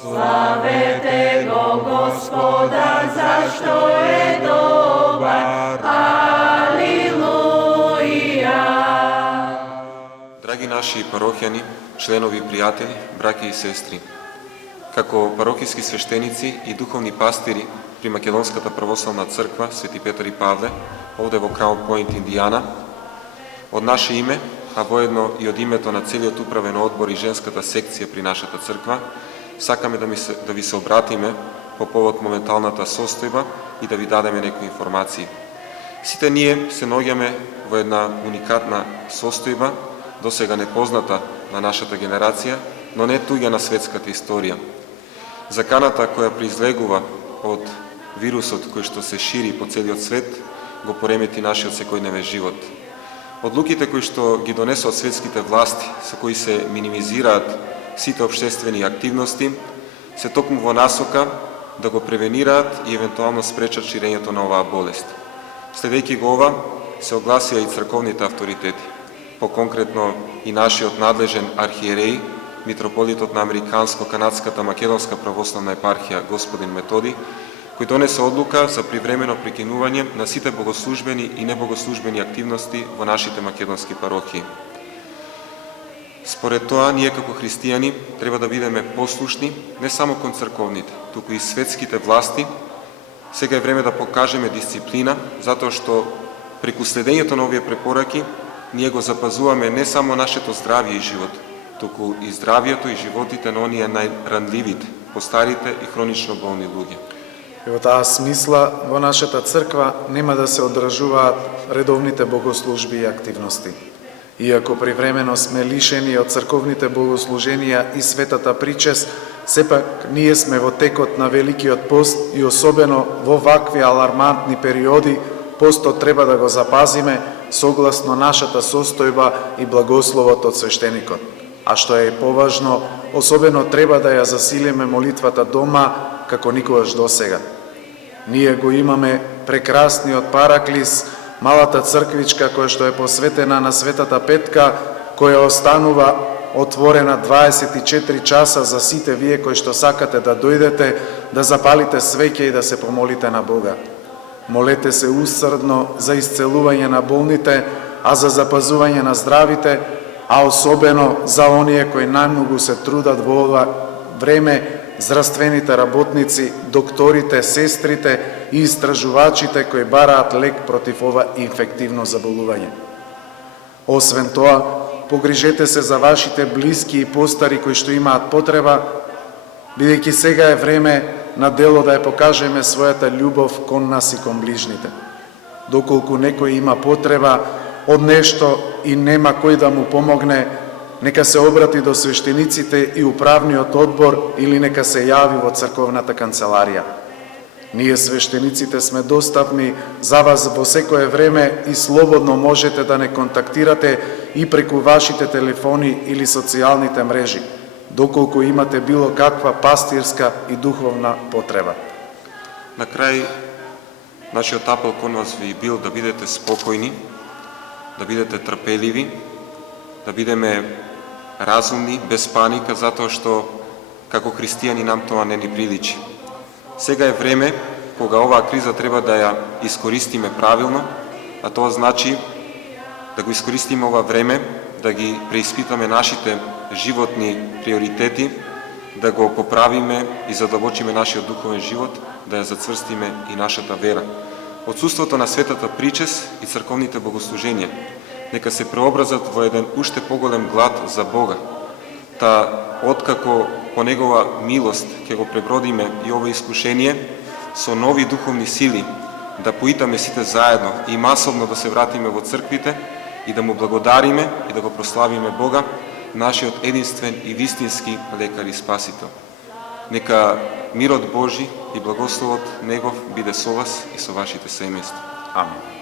Slavete go Gospoda, zašto je dobar. Aleluja. Драги наши парохјани, членови, пријатели, браќи и сестри, како парохиски свештеници и духовни пастири при Македонската православна црква Свети Петар и Павле, овде во Краун Поинт, Индијана, од наше име, а воедно и од името на целиот управен одбор и женската секција при нашата црква, сакаме да ви се обратиме по повод моменталната состојба и да ви дадеме некои информации. Сите ние се наоѓаме во една уникатна состојба, досега непозната на нашата генерација, но не туѓа на светската историја. Заканата која произлегува од вирусот кој што се шири по целиот свет, го поремети нашиот секојдневен живот. Одлуките кои што ги донесоа светските власти, со кои се минимизираат сите општествени активности, се токму во насока да го превенираат и евентуално спречат ширењето на оваа болест. Следејќи го ова, се огласија и црковните авторитети, по-конкретно и нашиот надлежен архиереј, митрополитот на Американско-канадската македонска православна епархија господин Методи, кој донесе одлука за привремено прекинување на сите богослужбени и небогослужбени активности во нашите македонски парохии. Според тоа, ние како христијани треба да бидеме послушни не само кон црковните, туку и светските власти. Сега е време да покажеме дисциплина, затоа што преку следењето на овие препораки ние го запазуваме не само нашето здравје и живот, туку и здравјето и животите на оние најранливите, постарите и хронично болни луѓе. И во таа смисла, во нашата црква нема да се одржуваат редовните богослужби и активности. Иако привремено сме лишени од црковните богослуженија и светата причест, сепак ние сме во текот на Великиот пост и особено во вакви алармантни периоди, постот треба да го запазиме согласно нашата состојба и благословот од свештеникот. А што е поважно, особено треба да ја засилиме молитвата дома како никогаш досега. Ние го имаме прекрасниот параклис, малата црквичка која што е посветена на Светата Петка, која останува отворена 24 часа за сите вие кои што сакате да дојдете, да запалите свеќе и да се помолите на Бога. Молете се усрдно за исцелување на болните, а за запазување на здравите, а особено за оние кои најмногу се трудат во ова време, здравствените работници, докторите, сестрите и истражувачите кои бараат лек против ова инфективно заболување. Освен тоа, погрижете се за вашите блиски и постари кои што имаат потреба, бидејќи сега е време на дело да ја покажеме својата љубов кон нас и кон ближните. Доколку некој има потреба од нешто и нема кој да му помогне, нека се обрати до свештениците и управниот одбор или нека се јави во црковната канцеларија. Ние свештениците сме достапни за вас во секое време и слободно можете да не контактирате и преку вашите телефони или социјалните мрежи, доколку имате било каква пастирска и духовна потреба. На крај, нашиот апел кон вас ви бил да бидете спокојни, да бидете трпеливи, да бидеме разумни, без паника, затоа што како христијани нам тоа не ни приличи. Сега е време кога оваа криза треба да ја искористиме правилно, а тоа значи да го искористиме ова време, да ги преиспитаме нашите животни приоритети, да го поправиме и задълбочиме нашиот духовен живот, да ја зацврстиме и нашата вера. Отсуството на светата причест и црковните богослуженија нека се преобразат во еден уште поголем глад за Бога. Та откако по Негова милост ќе го пребродиме и ова искушение, со нови духовни сили да поитаме сите заедно и масовно да се вратиме во црквите и да му благодариме и да го прославиме Бога, нашиот единствен и вистински лекар и спасител. Нека мирот Божи и благословот Негов биде со вас и со вашите семејства. Амин.